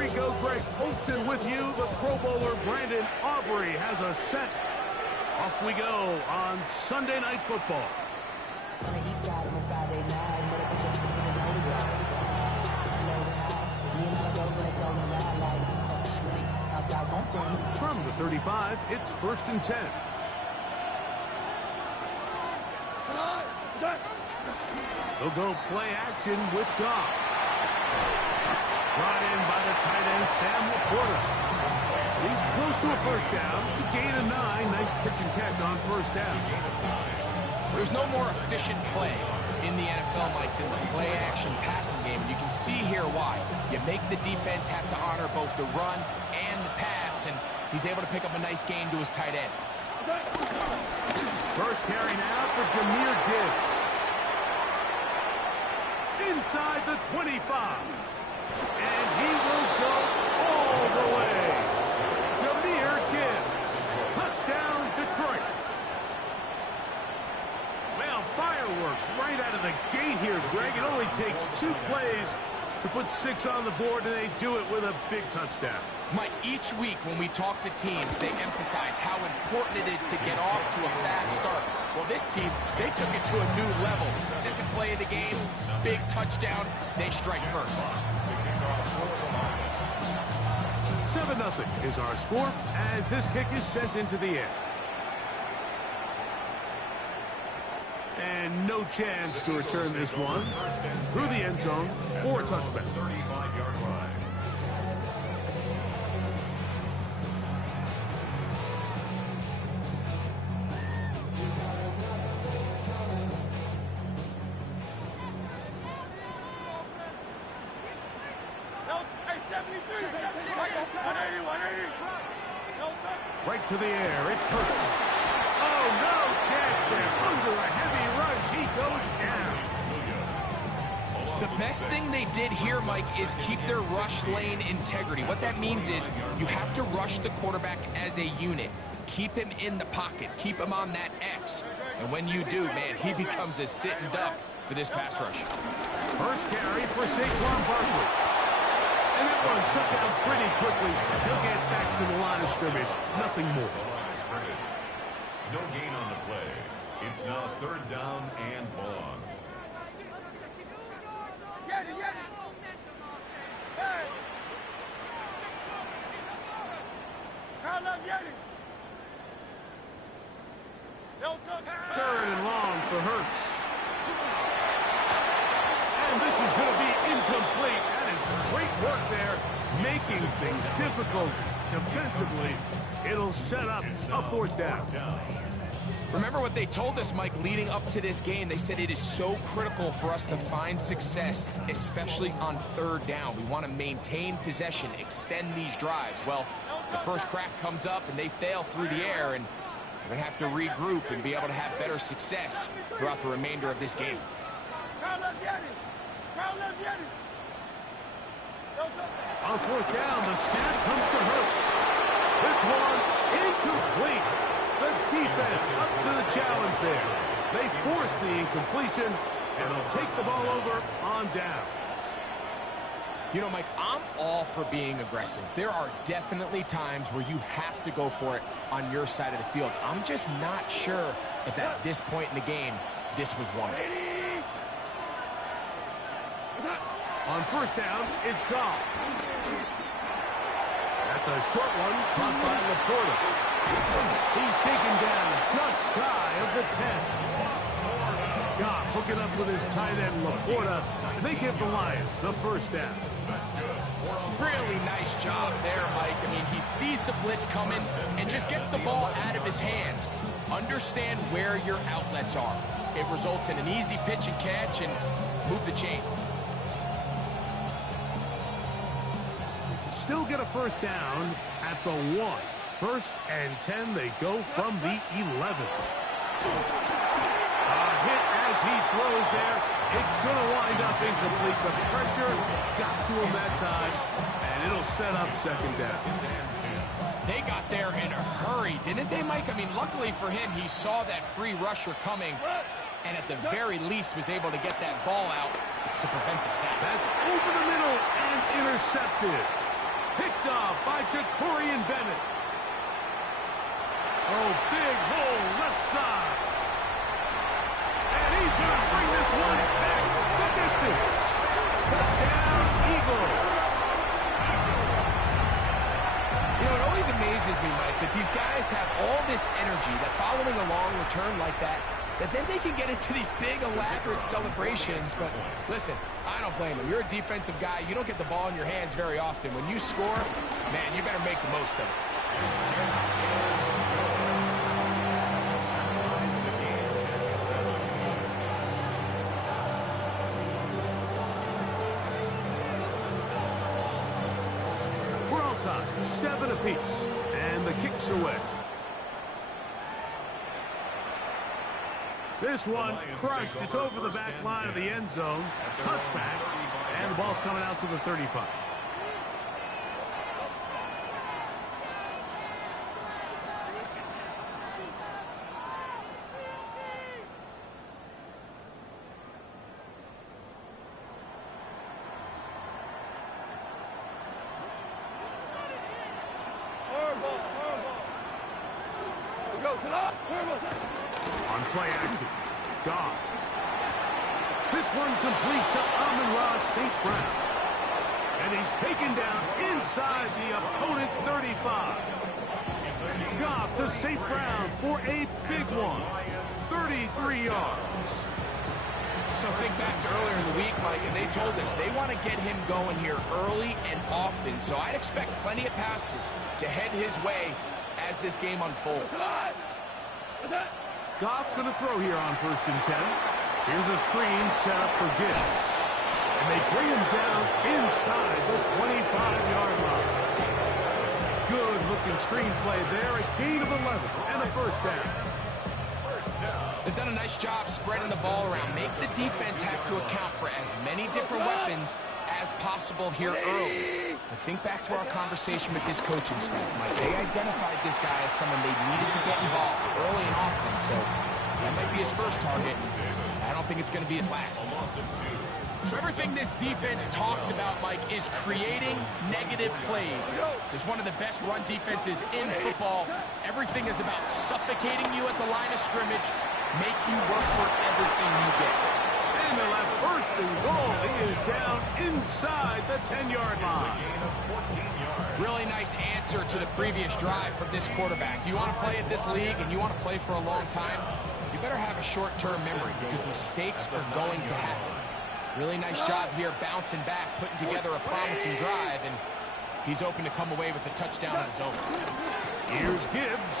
we go, Greg Olson with you. The Pro Bowler Brandon Aubrey has a set. Off we go on Sunday Night Football. On the east side of a Friday night, from the 35, it's 1st and 10. They'll go play action with Goff. Brought in by the tight end, Sam Laporta. He's close to a first down to gain a 9. Nice pitch and catch on first down. There's no more efficient play in the NFL, Mike, than the play-action passing game. You can see here why. You make the defense have to honor both the run and the pass, and he's able to pick up a nice gain to his tight end. First carry now for Jahmyr Gibbs. Inside the 25. And he will go all the way. Jahmyr Gibbs. Touchdown, Detroit. Well, fireworks right out of the gate here, Greg. It only takes 2 plays to put 6 on the board, and they do it with a big touchdown. Mike, each week when we talk to teams, they emphasize how important it is to get off to a fast start. Well, this team, they took it to a new level. Second play of the game, big touchdown, they strike first. 7-0 is our score as this kick is sent into the air. And no chance to return this one through the end zone for a touchback. 35-yard line. Right to the air. It's Hurts. Oh, no chance there. Under a heavy rush, he goes down. The best thing they did here, Mike, is keep their rush lane integrity. What that means is you have to rush the quarterback as a unit. Keep him in the pocket. Keep him on that X. And when you do, man, he becomes a sitting duck for this pass rush. First carry for Saquon Barkley. And that one shut down pretty quickly. He'll get back to the line of scrimmage. Nothing more. No gain on the play. It's now 3rd down and long. Third and long for Hurts. And this is going to be incomplete. That is great work there, making things difficult defensively. It'll set up a 4th down. Remember what they told us, Mike, leading up to this game. They said it is so critical for us to find success, especially on 3rd down. We want to maintain possession, extend these drives. Well, the first crack comes up and they fail through the air, and we're going to have to regroup and be able to have better success throughout the remainder of this game. On 4th down, the snap comes to Hurts. This one incomplete. The defense up to the challenge there. They force the incompletion, and they'll take the ball over on downs. You know, Mike, I'm all for being aggressive. There are definitely times where you have to go for it on your side of the field. I'm just not sure if at this point in the game, this was one of them. On 1st down, it's Goff. That's a short one, caught by Laporta. He's taken down just shy of the 10. Goff hooking up with his tight end, Laporta, and they give the Lions a 1st down. Really nice job there, Mike. I mean, he sees the blitz coming and just gets the ball out of his hands. Understand where your outlets are. It results in an easy pitch and catch and move the chains. Still get a 1st down at the 1. 1st and 10, they go from the 11. A hit as he throws there. It's going to wind up incomplete. The pressure got to him that time, and it'll set up 2nd down. They got there in a hurry, didn't they, Mike? I mean, luckily for him, he saw that free rusher coming, and at the very least was able to get that ball out to prevent the sack. That's over the middle and intercepted. picked off by Jacorian Bennett. Oh, big hole left side. And he's going to bring this one back the distance. Touchdown, Eagles. You know, it always amazes me, Mike, that these guys have all this energy, that following a long return like that then they can get into these big, elaborate celebrations. But listen, I don't blame them. You're a defensive guy. You don't get the ball in your hands very often. When you score, man, you better make the most of it. We're all tied, 7 apiece, and the kick's away. This one crushed. It's over the back line of the end zone. Touchback. And the ball's coming out to the 35. On play action, Goff. This one complete to Amon-Ra St. Brown. And he's taken down inside the opponent's 35. Goff to St. Brown for a big one. 33 yards. So think back to earlier in the week, Mike, and they told us they want to get him going here early and often. So I'd expect plenty of passes to head his way as this game unfolds. Goff going to throw here on 1st and 10. Here's a screen set up for Gibbs. And they bring him down inside the 25-yard line. Good-looking screen play there. A gain of 11 and a first down. They've done a nice job spreading the ball around. Make the defense have to account for as many different weapons as possible here early. But think back to our conversation with this coaching staff, Mike. They identified this guy as someone they needed to get involved early and often. So that might be his first target. I don't think it's going to be his last. So everything this defense talks about, Mike, is creating negative plays. It's one of the best run defenses in football. Everything is about suffocating you at the line of scrimmage, make you work for everything you get. And they'll have 1st and goal. He is down inside the 10-yard line. Really nice answer to the previous drive from this quarterback. You want to play at this league and you want to play for a long time, you better have a short-term memory because mistakes are going to happen. Really nice job here bouncing back, putting together a promising drive, and he's open to come away with a touchdown of his own. Here's Gibbs.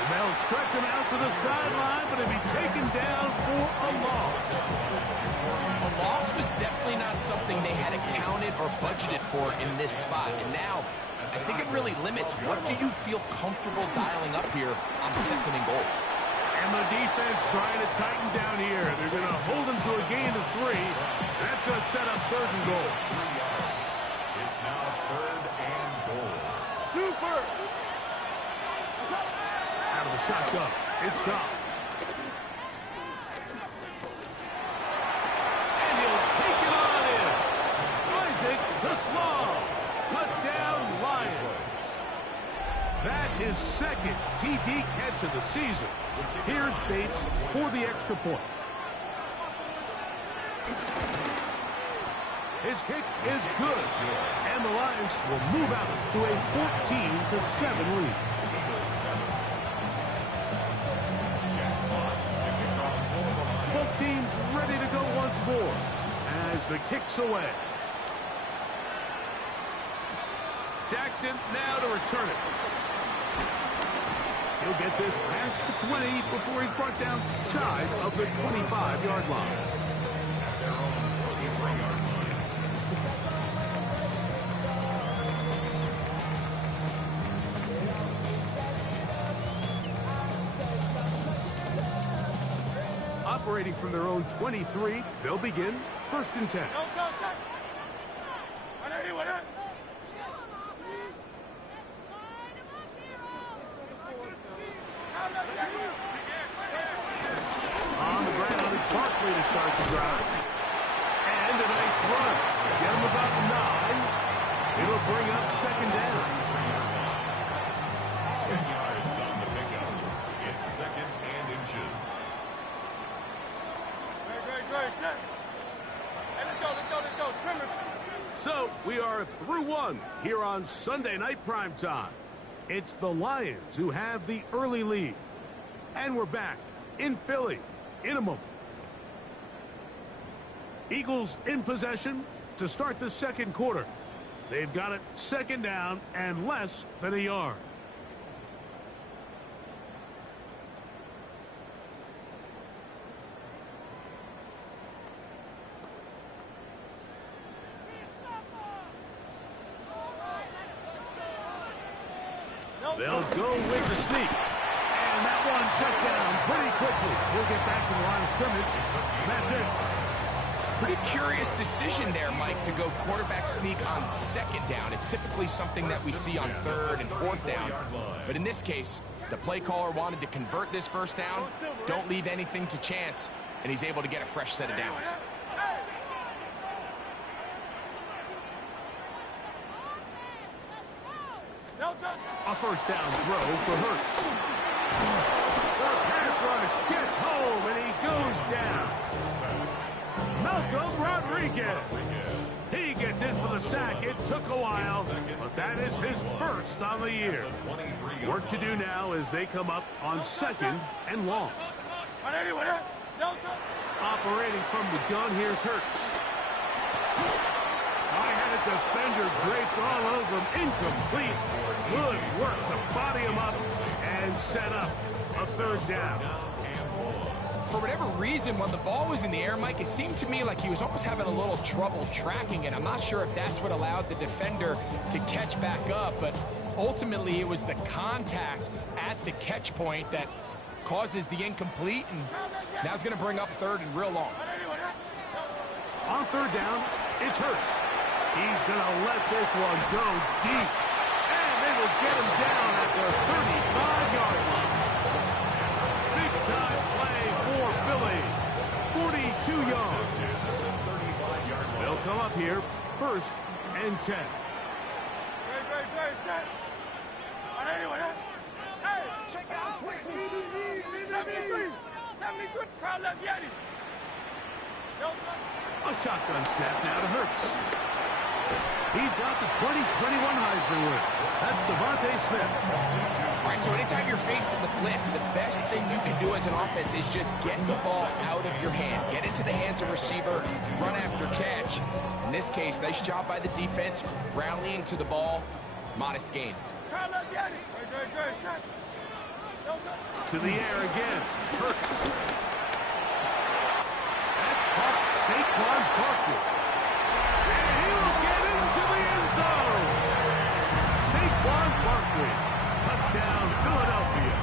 And they'll stretch him out to the sideline, but he'll be taken down for a loss. A loss was definitely not something they had accounted or budgeted for in this spot, and now I think it really limits what do you feel comfortable dialing up here on 2nd and goal. And the defense trying to tighten down here. They're going to hold him to a gain of 3. That's going to set up 3rd and goal. It's now 3rd and goal. Super! Out of the shotgun. It's Goff. And he'll take it on in. Isaac Zasslaw. Touchdown, Lions. That is 2nd TD catch of the season. Here's Bates for the extra point. His kick is good. And the Lions will move out to a 14-7 lead. Both teams ready to go once more as the kick's away. Jackson now to return it. He'll get this past the 20 before he's brought down shy of the 25-yard line. Operating from their own 23, they'll begin 1st and 10. On the ground, it's Barkley to start the drive. And a nice run. Get him about 9. So we are through one here on Sunday Night Primetime. It's the Lions who have the early lead. And we're back in Philly in a moment. Eagles in possession to start the second quarter. They've got it second down and less than a yard. They'll go with the sneak. And that one shut down pretty quickly. We'll get back to the line of scrimmage. That's it. Pretty curious decision there, Mike, to go quarterback sneak on second down. It's typically something that we see on third and fourth down. But in this case, the play caller wanted to convert this first down. Don't leave anything to chance. And he's able to get a fresh set of downs. A first down throw for Hurts. The pass rush gets home, and he goes down. Malcolm Rodriguez. He gets in for the sack. It took a while, but that is his first on the year. Work to do now as they come up on second and long. Operating from the gun, here's Hurts. I had a defender draped all over him. Incomplete. Good work to body him up and set up a third down. For whatever reason, when the ball was in the air, Mike, it seemed to me like he was almost having a little trouble tracking it. I'm not sure if that's what allowed the defender to catch back up, but ultimately it was the contact at the catch point that causes the incomplete, and now it's going to bring up third and real long. On third down, it's Hurts. He's going to let this one go deep. And they will get him down at the 35-yard line. Big-time play for Philly. 42 yards. They'll come up here, first and 10. A shotgun snap now to Hurts. He's got the 2021 Heisman winner. That's Devontae Smith. All right, so anytime you're facing the blitz, the best thing you can do as an offense is just get the ball out of your hand. Get into the hands of receiver, run after catch. In this case, nice job by the defense, rallying to the ball. Modest gain. To the air again. Hurts. That's caught. Saquon Barkley. And he'll get into the end zone. Saquon Barkley. Touchdown, Philadelphia.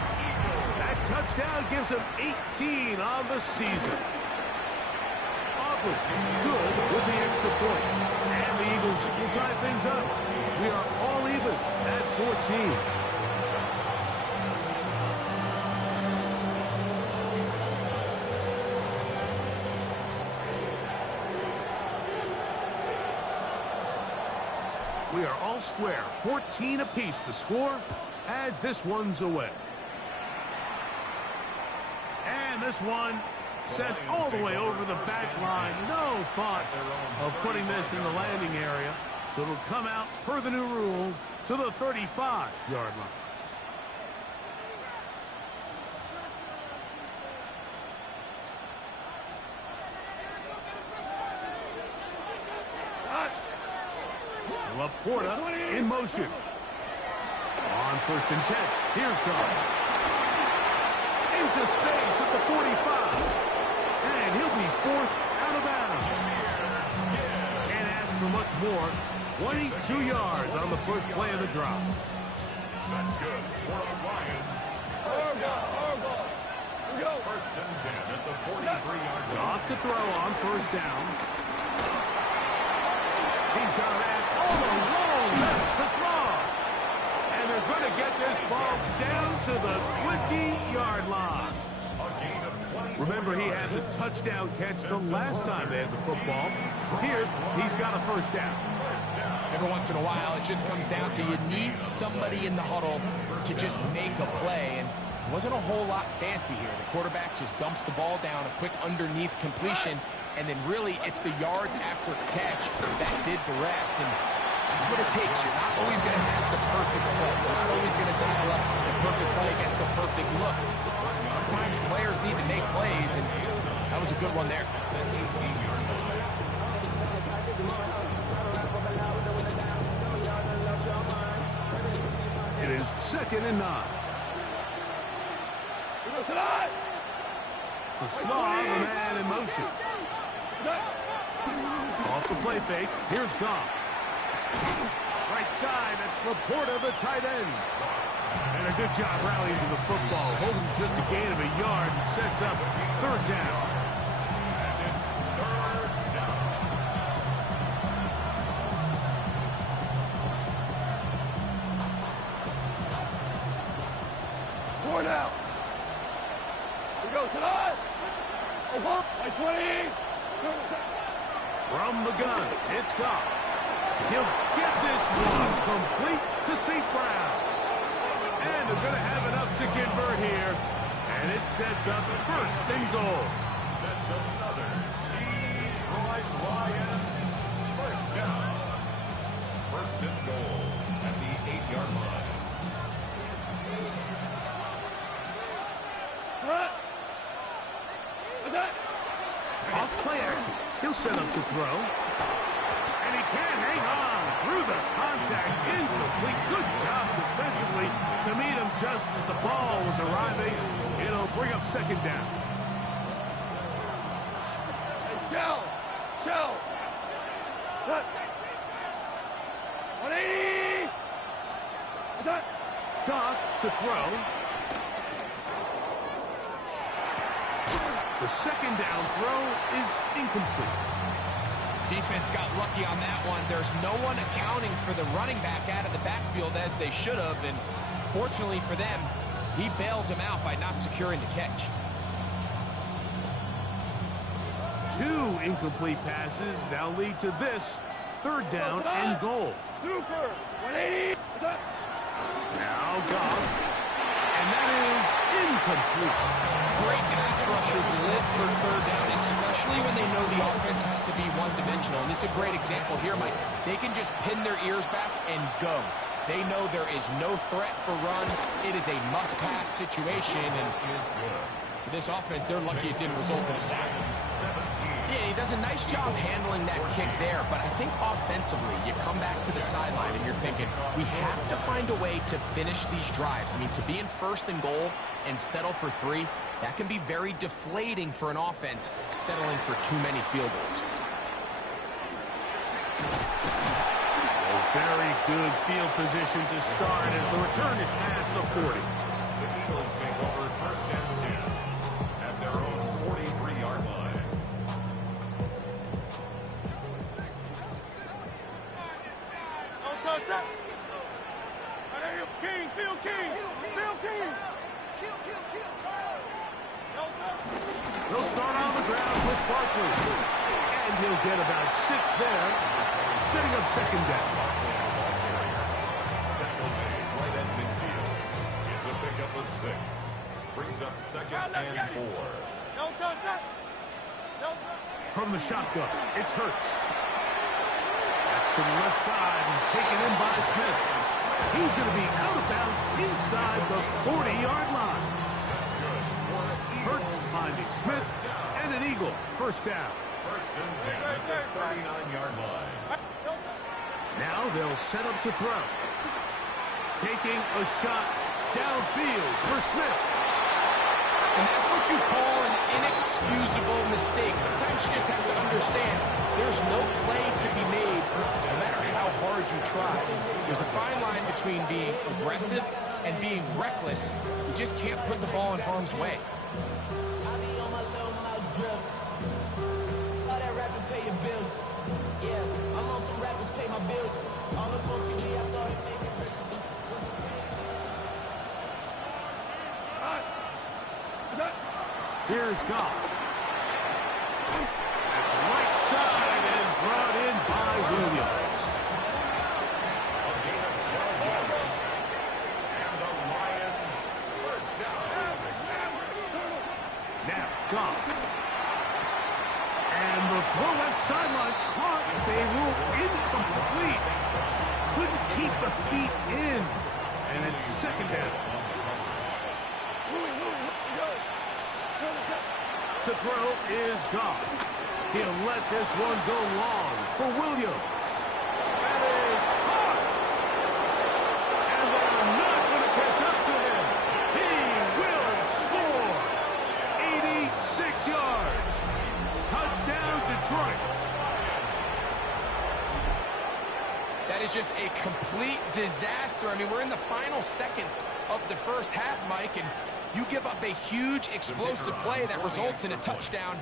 That touchdown gives him 18 on the season. Aubrey, good with the extra point. And the Eagles will tie things up. We are all even at 14. We are all square, 14 apiece the score as this one's away. And this one sent all the way over the back line. No thought of putting this in the landing area. So it'll come out per the new rule to the 35-yard line. Laporta in motion. On first and 10. Here's Carr. Into space at the 45. And he'll be forced out of bounds. Can't ask for much more. 22 yards on the first play of the drop. That's good for the Lions. First and 10 at the 43-yard line. Off to throw on first down. He's got that all alone. That's too small. And they're going to get this ball down to the 20-yard line. Remember, he had the touchdown catch the last time they had the football. Here, he's got a first down. Every once in a while, it just comes down to you need somebody in the huddle to just make a play. And it wasn't a whole lot fancy here. The quarterback just dumps the ball down, a quick underneath completion, and then really it's the yards after catch that did the rest. And that's what it takes. You're not always going to have the perfect play. You're not always going to dial up the perfect play against the perfect look. Sometimes players need to make plays, and that was a good one there. It is 2nd and 9. The Slav, a man in motion. Off the play fake. Here's Goff. Right side, that's Laporta, the tight end. And a good job rallying to the football. Holding just a gain of a yard and sets up 3rd down. And it's 3rd down. Four now. We go tonight. By 20. From the gun, it's Goff. He'll get this one complete to St. Brown. And they're going to have enough to convert here. And it sets up 1st and goal. That's another Detroit Lions 1st down. 1st and goal at the 8-yard line. Off play action. He'll set up to throw. And he can't hang on through the contact. Incomplete. Good job defensively to meet him just as the ball was arriving. It'll bring up 2nd down. Shell. 180. Goff to throw. The 2nd down throw is incomplete. Defense got lucky on that one. There's no one accounting for the running back out of the backfield as they should have, and fortunately for them, he bails him out by not securing the catch. 2 incomplete passes now lead to this 3rd down and goal. Super. 180. Now Goff, and that is incomplete. Great pass rushers live for 3rd down, especially when they know the offense has to be one-dimensional. And this is a great example here, Mike. They can just pin their ears back and go. They know there is no threat for run. It is a must-pass situation, and for this offense, they're lucky it didn't result in a sack. Yeah, he does a nice job handling that kick there, but I think offensively, you come back to the sideline and you're thinking, we have to find a way to finish these drives. I mean, to be in 1st and goal and settle for 3, that can be very deflating for an offense settling for too many field goals. Very good field position to start as the return is past the 40. The Eagles take over 1st and 10 at their own 43-yard line. They'll start on the ground with Barkley. And he'll get about 6 there, setting up 2nd down. Tackle made right at midfield. It's a pickup of 6. Brings up 2nd and 4. From the shotgun, it's Hurts. That's to the left side and taken in by Smith. He's going to be out of bounds inside the 40-yard line. That's good. Hurts finding Smith and an Eagle. 1st down. 1st and 10 at the 39-yard line. Now they'll set up to throw. Taking a shot downfield for Smith. And that's what you call an inexcusable mistake. Sometimes you just have to understand there's no play to be made, no matter how hard you try. There's a fine line between being aggressive and being reckless. You just can't put the ball in harm's way. I be on my little mouse drip. All that rapping pay your bills. Yeah, I'm on some rappers pay my bills. All up on TV, I thought it made me rich. Here's Goff. That's right side and brought in by Williams. A gain of 12 yards. And the Lions 1st down. Now Goff. And incomplete. Couldn't keep the feet in. And it's second down. To throw is gone. He'll let this one go long for Williams. That is hard. And they're not going to catch up to him. He will score. 86 yards. Touchdown, Detroit. That is just a complete disaster. I mean, we're in the final seconds of the first half, Mike, and you give up a huge explosive play that results in a touchdown.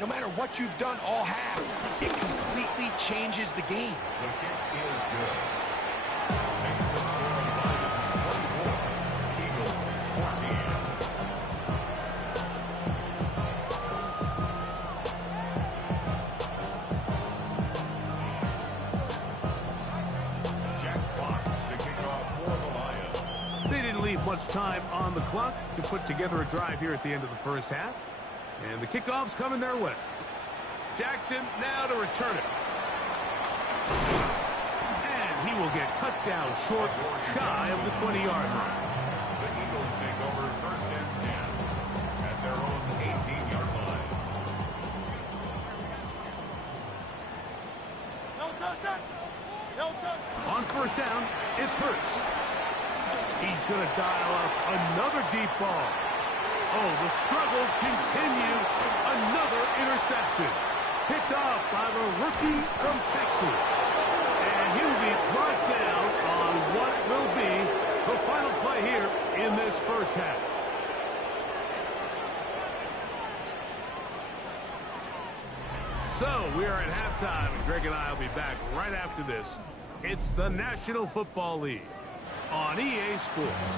No matter what you've done all half, it completely changes the game. The kick is good. Makes the score Lions 24, Eagles 14. Jack Fox to kick off for the Lions. They didn't leave much time on the clock to put together a drive here at the end of the first half. And the kickoff's coming their way. Jackson now to return it. And he will get cut down short, shy of the 20-yard line. The Eagles take over first and 10 at their own 18-yard line. On first down, it's Hurts. He's going to dial up another deep ball. Oh, the struggles continue. Another interception. Picked off by the rookie from Texas. And he will be brought down on what will be the final play here in this first half. So, we are at halftime, and Greg and I will be back right after this. It's the National Football League on EA Sports.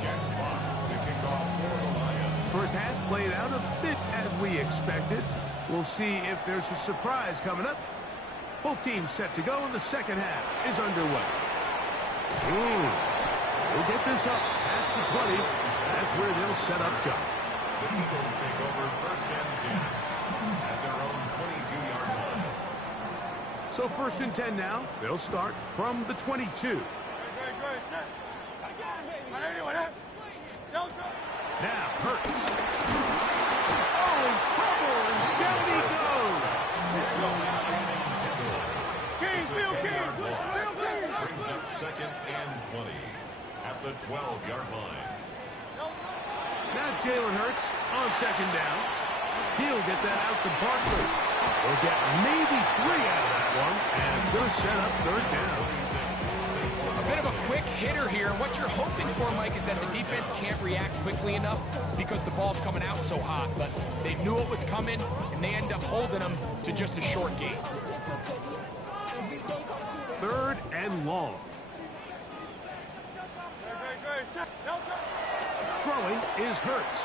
Jack Fox to kick off for the Lions. First half played out a bit as we expected. We'll see if there's a surprise coming up. Both teams set to go, and the second half is underway. We'll get this up past the 20. That's where they'll set up shop. The Eagles take over first and 10 at their own 22-yard line. So first and 10 now. They'll start from the 22. Now Hurts. Oh, in trouble, and down he goes. Brings up second and 20 at the 12-yard line. Now Jalen Hurts on second down. He'll get that out to Barkley. He'll get maybe 3 out of that one, and it's going to set up third down. A bit of a quick hitter here, and what you're hoping for, Mike, is that the defense can't react quickly enough because the ball's coming out so hot, but they knew it was coming, and they end up holding them to just a short gain. Third and long. Throwing is Hurts.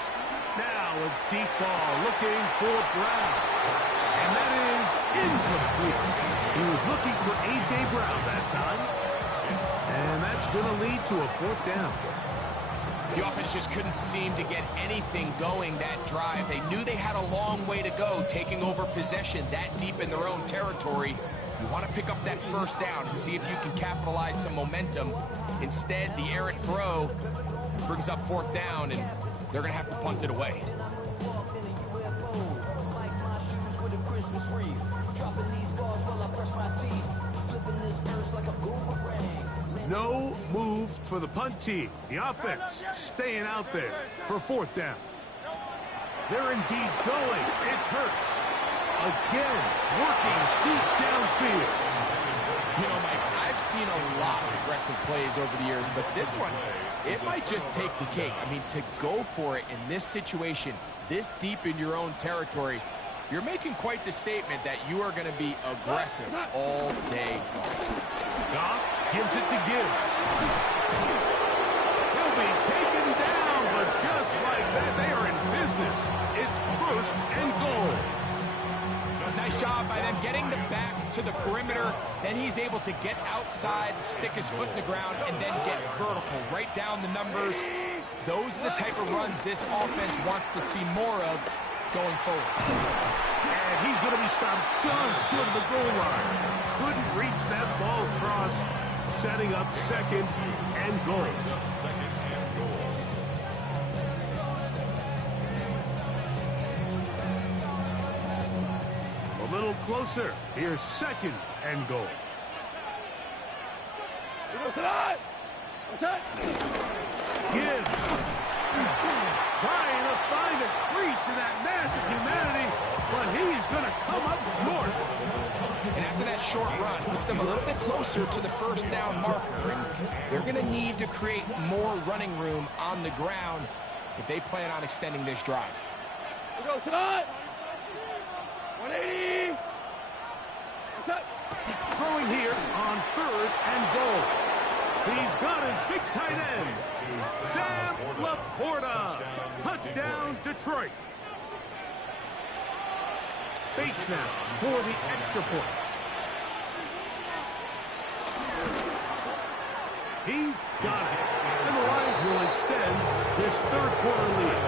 Now a deep ball looking for Brown. And that is incomplete. He was looking for A.J. Brown that time. And that's going to lead to a fourth down. The offense just couldn't seem to get anything going that drive. They knew they had a long way to go, taking over possession that deep in their own territory. You want to pick up that first down and see if you can capitalize some momentum. Instead, the errant throw brings up fourth down, and they're going to have to punt it away. No move for the punt team. The offense staying out there for fourth down. They're indeed going. It's Hurts. Again, working deep downfield. You know, Mike, I've seen a lot of aggressive plays over the years, but this one, it might just take the cake. I mean, to go for it in this situation, this deep in your own territory, you're making quite the statement that you are going to be aggressive all day long. Goff gives it to Gibbs. He'll be taken down, but just like that, they are in business. It's first and goal. Nice job by them getting the back to the perimeter. Then he's able to get outside, stick his foot in the ground, and then get vertical. Right down the numbers. Those are the type of runs this offense wants to see more of going forward. And he's going to be stopped just short of the goal line. Couldn't reach that ball across, setting up second and goal. Up second and goal. A little closer. Here's second and goal. We go tonight. Attack. Gibbs trying to find a crease in that mass of humanity, but he's going to come up short. And after that short run, puts them a little bit closer to the first down marker. And they're going to need to create more running room on the ground if they plan on extending this drive. We go tonight. 180. Attack. Throwing here on third and goal. He's got his big tight end, Sam Laporta. Touchdown, Detroit. Bates now for the extra point. He's got it. And the Lions will extend this third quarter lead.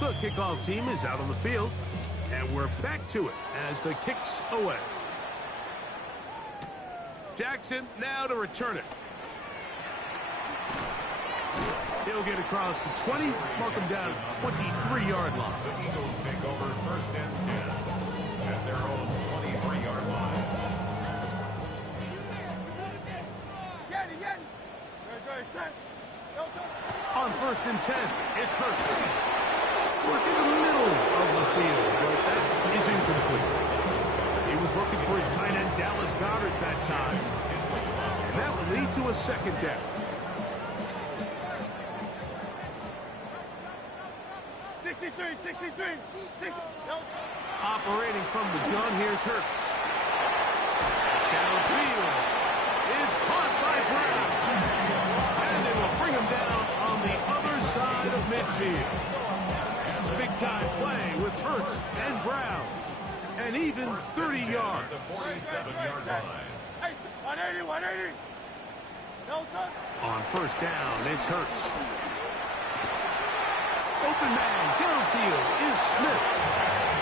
The kickoff team is out on the field, and we're back to it as the kick's away. Jackson now to return it. He'll get across the 20, mark him down at the 23-yard line. The Eagles take over first and 10 at their own 23-yard line. On first and 10, it's Hurts. Work in the middle of the field, but that is incomplete. He was looking for his tight end, Dallas Goedert, that time. And that will lead to a second down. Operating from the gun, here's Hurts. Downfield is caught by Brown. And it will bring him down on the other side of midfield. Big-time play with Hurts and Brown. And even 30 yards. The 47-yard line. 180. On first down, it's Hurts. Open man downfield is Smith.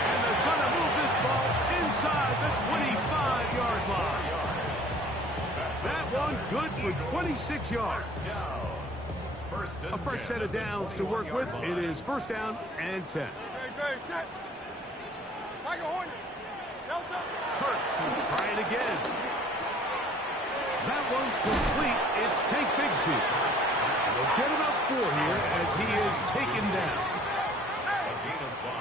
And they're going to move this ball inside the 25-yard line. That one good for 26 yards. A fresh set of downs to work with. It is first down and 10. Hurts will try it again. That one's complete. It's Tank Bigsby. They'll get about 4 here as he is taken down. A gain of 5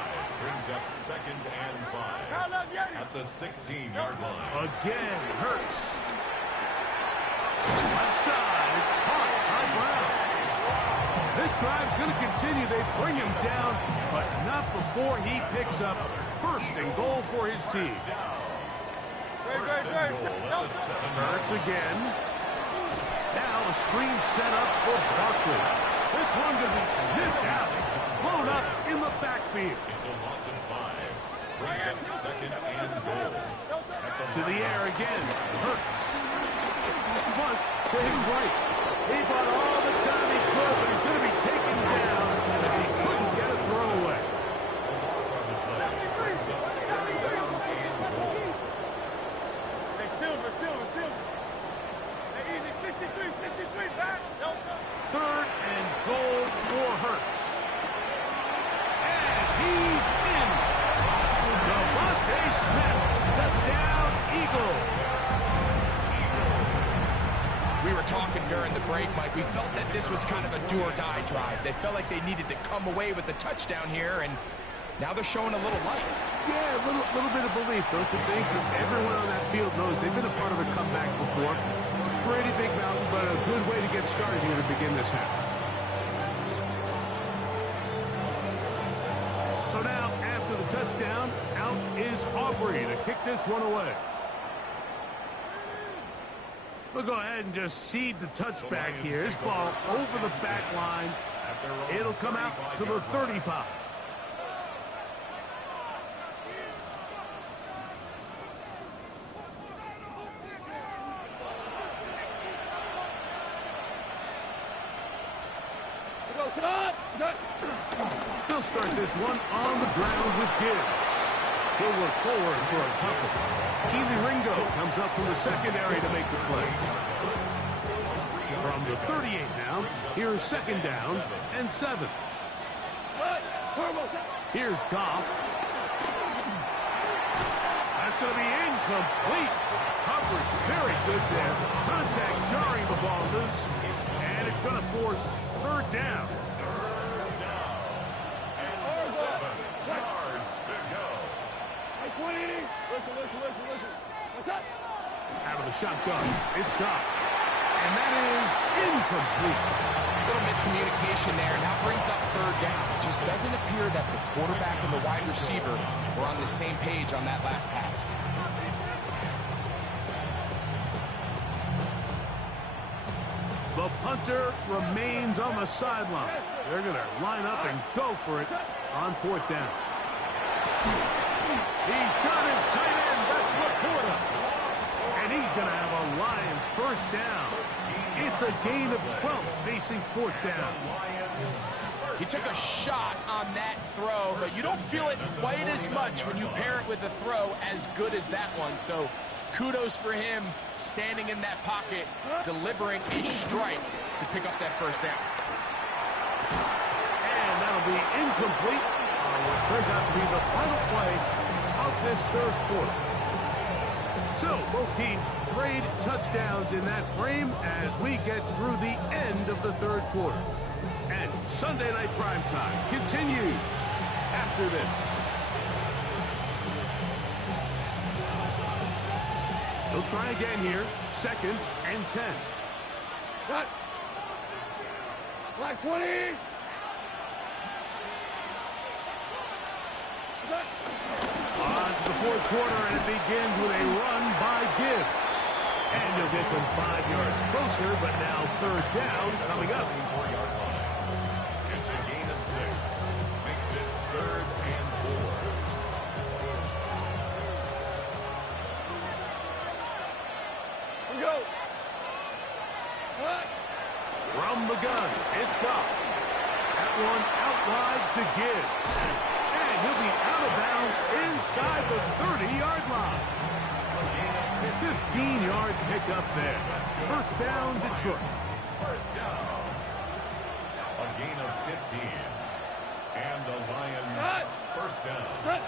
brings up second and 5 at the 16-yard line. Again, Hurts. Left side, it's caught by Brown. This drive's going to continue. They bring him down, but not before he picks up first and goal for his team. First and goal at the 7-yard Hurts again. Now a screen set up for Barkley. This one going to be sniffed out. Blown up in the backfield. It's a loss of 5. Brings up second and goal. To the air again. Hurts. Punt to his right. He brought all the time he could, but he's going to be taken down as he couldn't get a throw away. Third and goal for Hurts. And he's in. Devontae Smith, touchdown, Eagles. We were talking during the break, Mike. We felt that this was kind of a do-or-die drive. They felt like they needed to come away with the touchdown here, and now they're showing a little life. Yeah, a little bit of belief, don't you think? Everyone on that field knows they've been a part of a comeback before. It's a pretty big mountain, but a good way to get started here to begin this half. So now, after the touchdown, out is Aubrey to kick this one away. We'll go ahead and just cede the touchback here. This ball over the back line. It'll come out to the 35. They'll start this one on the ground with Gibbs. He'll work forward for a punter. Keely Ringo comes up from the secondary to make the play. From the 38 now, here's second down and 7. Here's Goff. That's going to be incomplete. Coverage very good there. Contact jarring the ball loose. And it's going to force third down. Listen. What's up? Out of the shotgun, it's Goff. And that is incomplete. A little miscommunication there, and that brings up third down. It just doesn't appear that the quarterback and the wide receiver were on the same page on that last pass. The punter remains on the sideline. They're going to line up and go for it on fourth down. He's got his tight end. That's Laporta. And he's going to have a Lions first down. It's a gain of 12 facing fourth down. He took a shot on that throw, but you don't feel it quite as much when you pair it with a throw as good as that one. So kudos for him standing in that pocket, delivering a strike to pick up that first down. And that'll be incomplete on what turns out to be the final play of this third quarter. So both teams trade touchdowns in that frame as we get through the end of the third quarter. And Sunday Night Primetime continues after this. They'll try again here. Second and 10. Cut. Black 20. Cut. On to the fourth quarter, and it begins with a run by Gibbs. And he'll get them 5 yards closer, but now third down coming up. It's a gain of 6. Makes it 3rd and 4. We go. Cut. From the gun, it's Goff. That one out wide to Gibbs. And he'll be out of bounds inside the 30-yard line. 15-yard pickup there. First down, Detroit. First down. A gain of 15. And the Lions first down. Cut.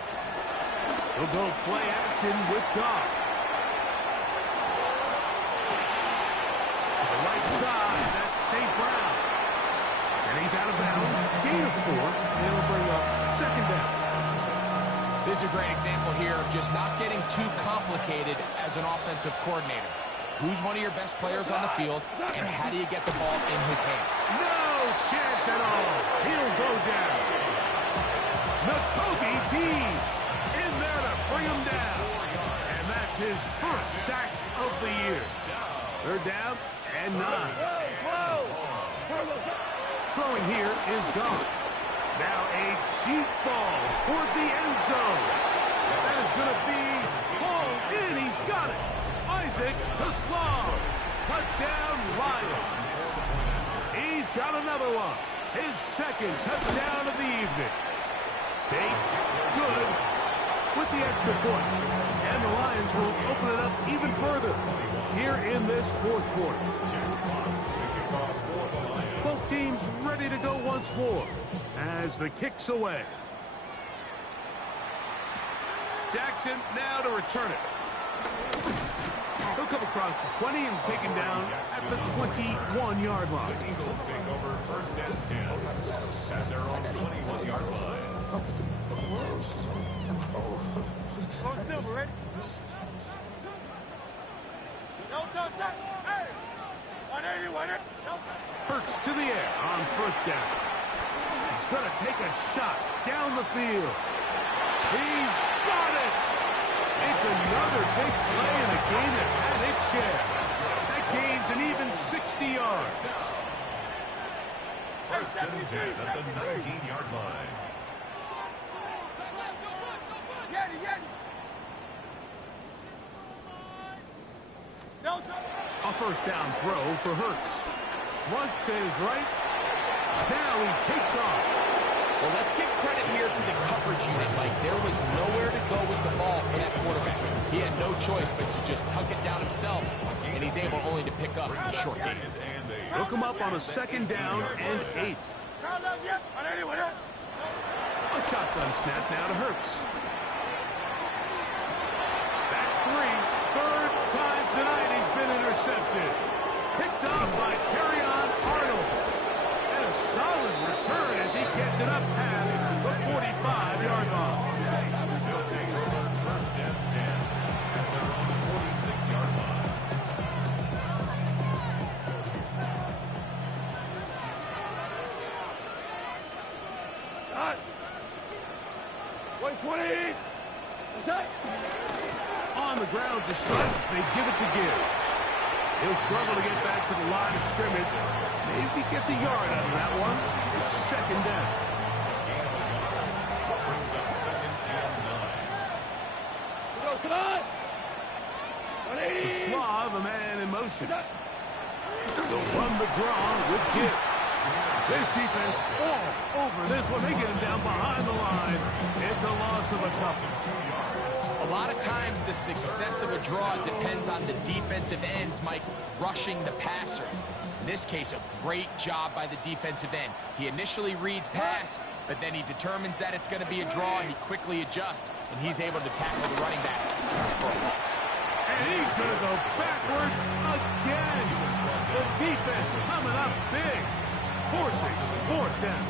He'll go play action with Goff. To the right side, that's St. Brown. And he's out of bounds. Gain of 4. And it'll bring up second down. This is a great example here of just not getting too complicated as an offensive coordinator. Who's one of your best players on the field, and how do you get the ball in his hands? No chance at all. He'll go down. Nakobe Dees in there to bring him down. And that's his first sack of the year. Third down and 9. Throwing here is Goff. Now a deep ball toward the end zone. That is going to be hauled in. He's got it. Isaac to Slaw. Touchdown, Lions. He's got another one. His second touchdown of the evening. Bates, good, with the extra point. And the Lions will open it up even further here in this fourth quarter. Both teams ready to go once more as the kick's away. Jackson now to return it. He'll come across the 20 and take him down at the 21-yard line. The Eagles take over first and 10 at their own 21-yard line. Go Silver, ready? No touch. Hey! 180. Hurts to the air on first down. He's going to take a shot down the field. He's got it! It's another big play in a game that's had its share. That gains an even 60 yards. First and 10 at the 19-yard line. No touch. A first down throw for Hurts. Flush to his right. Now he takes off. Well, let's give credit here to the coverage unit, Mike. There was nowhere to go with the ball for that quarterback. He had no choice but to just tuck it down himself, and he's able only to pick up a short gain. Look him up on a 2nd down and 8. A shotgun snap now to Hurts. Back 3. 3rd time tonight he's been intercepted. Picked off by Terrion Arnold. And a solid return as he gets it up past the 45-yard line. They'll take over 1st and 10 at their own 46-yard line. On the ground to strike, they give it to Gibbs. He'll struggle to get back to the line of scrimmage. Maybe gets a yard out of that one. It's 2nd down. Brings up 2nd and 9. To Slav, a man in motion. They'll run the draw with Gibbs. This defense all over this one. They get him down behind the line. It's a loss of a couple. A lot of times the success of a draw depends on the defensive ends, Mike, rushing the passer. In this case, a great job by the defensive end. He initially reads pass, but then he determines that it's going to be a draw. He quickly adjusts, and he's able to tackle the running back for a loss. And he's going to go backwards again. The defense coming up big, forcing 4th down.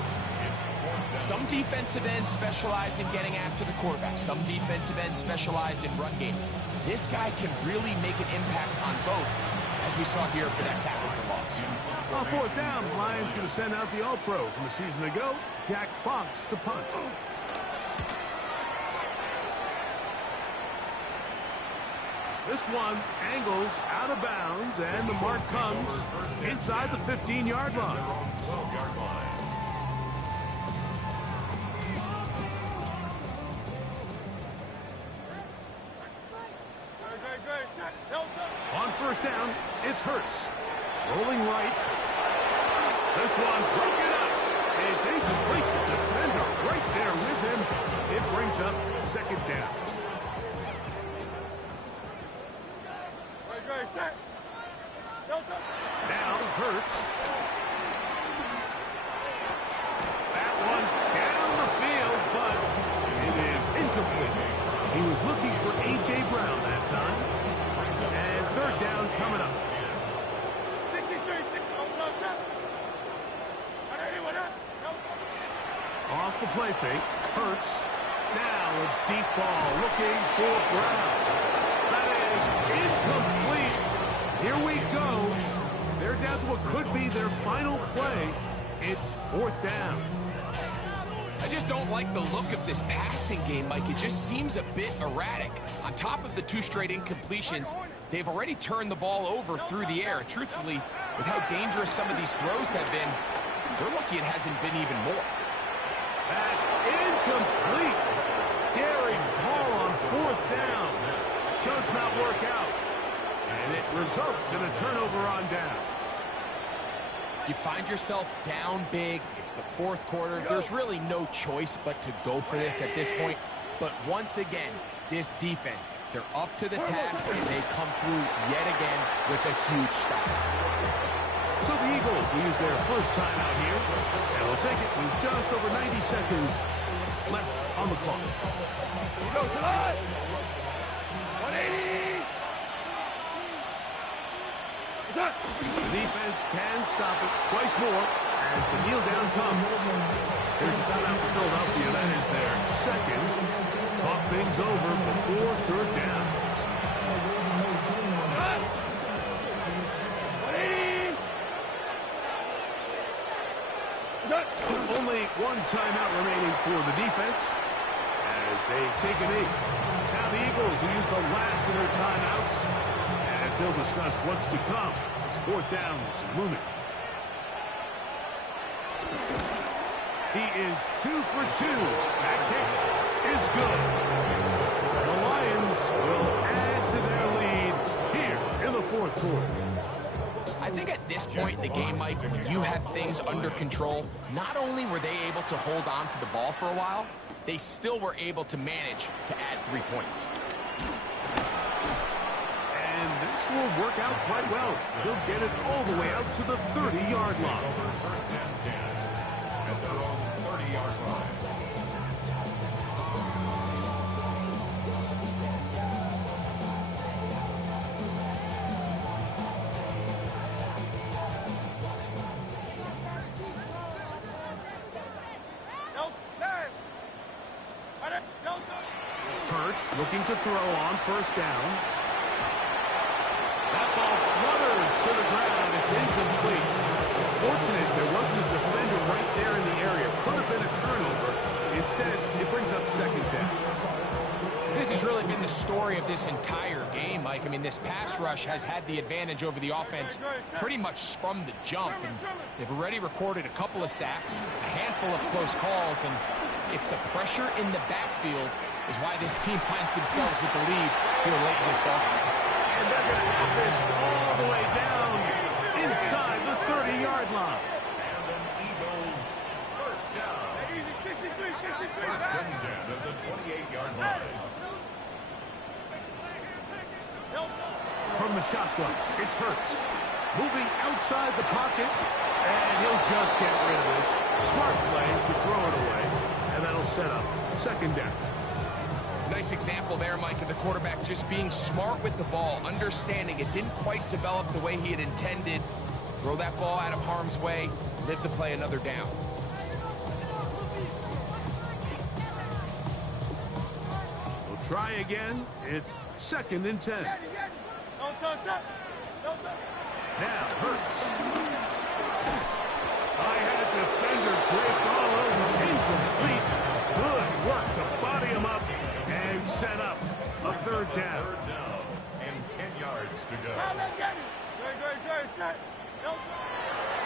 Some defensive ends specialize in getting after the quarterback. Some defensive ends specialize in run game. This guy can really make an impact on both, as we saw here for that tackle for loss. On 4th down, the Lions going to send out the All-Pro from a season ago, Jack Fox, to punt. This one angles out of bounds, and the mark comes inside the 15-yard line. 12-yard line. On 1st down, it's Hurts. Rolling right. This one broken up. It's incomplete. The defender right there with him. It brings up 2nd down. Now Hurts. That one down the field, but it is incomplete. He was looking for A.J. Brown that time. And 3rd down coming up. Off the play fake. Hurts. Now a deep ball looking for Brown. That is incomplete. Here we go. They're down to what could be their final play. It's 4th down. I just don't like the look of this passing game, Mike. It just seems a bit erratic. On top of the 2 straight incompletions, they've already turned the ball over through the air. Truthfully, with how dangerous some of these throws have been, they're lucky it hasn't been even more. That's incomplete. Daring call on 4th down. Does not work out. And it results in a turnover on down. You find yourself down big. It's the 4th quarter. There's really no choice but to go for this at this point. But once again, this defense, they're up to the task, and they come through yet again with a huge stop. So the Eagles will use their first time out here, and they'll take it with just over 90 seconds left on the clock. Go, July! 180! The defense can stop it twice more as the kneel down comes. Here's a timeout for Philadelphia. That is their 2nd. Talk things over before 3rd down. 180! Only one timeout remaining for the defense as they take a knee. Now the Eagles will use the last of their timeouts as they'll discuss what's to come. It's 4th down looming. He is 2 for 2. That kick is good. The Lions will add to their lead here in the 4th quarter. I I think at this point in the game, Mike, when you have things under control, not only were they able to hold on to the ball for a while, they still were able to manage to add 3 points. And this will work out quite well. They'll get it all the way out to the 30-yard line. First and 10 at their own 30-yard line. Hurts looking to throw on first down. That ball flutters to the ground. It's incomplete. Fortunate there wasn't a defender right there in the area. Could have been a turnover. Instead, it brings up second down. This has really been the story of this entire game, Mike. I mean, this pass rush has had the advantage over the offense pretty much from the jump. And they've already recorded a couple of sacks, a handful of close calls, and it's the pressure in the backfield is why this team finds themselves with the lead here late in this ball game. And they're going to have this all the way down inside the 30-yard line. And an Eagles first down. First and 10 at the 28-yard line. From the shotgun, it's Hurts. Moving outside the pocket, and he'll just get rid of this. Smart play to throw it away, and that'll set up second down. Nice example there, Mike, of the quarterback just being smart with the ball, understanding it didn't quite develop the way he had intended. Throw that ball out of harm's way, live to play another down. We'll try again. It's second and 10. Now, Hurts. I had a defender draped all over. Incomplete. Good work to body him up and set up a third down. Third down and 10 yards to go.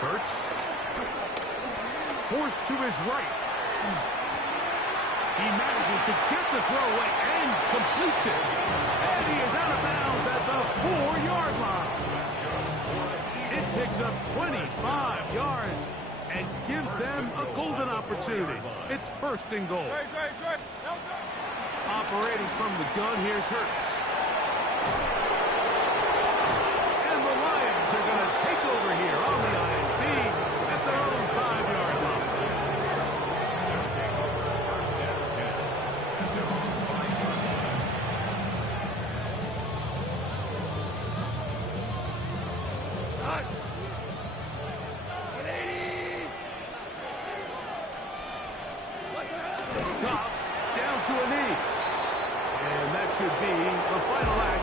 Hurts. Forced to his right. He manages to get the throw away and completes it. And he is out of bounds at the 4-yard line. It picks up 25 yards and gives them a golden opportunity. It's first and goal. Operating from the gun, here's Hurts. And the Lions are going to take over here on the INT at their own 5-yard line. First and 10 at their own 5-yard line. Goff down to a knee. And that should be the final act.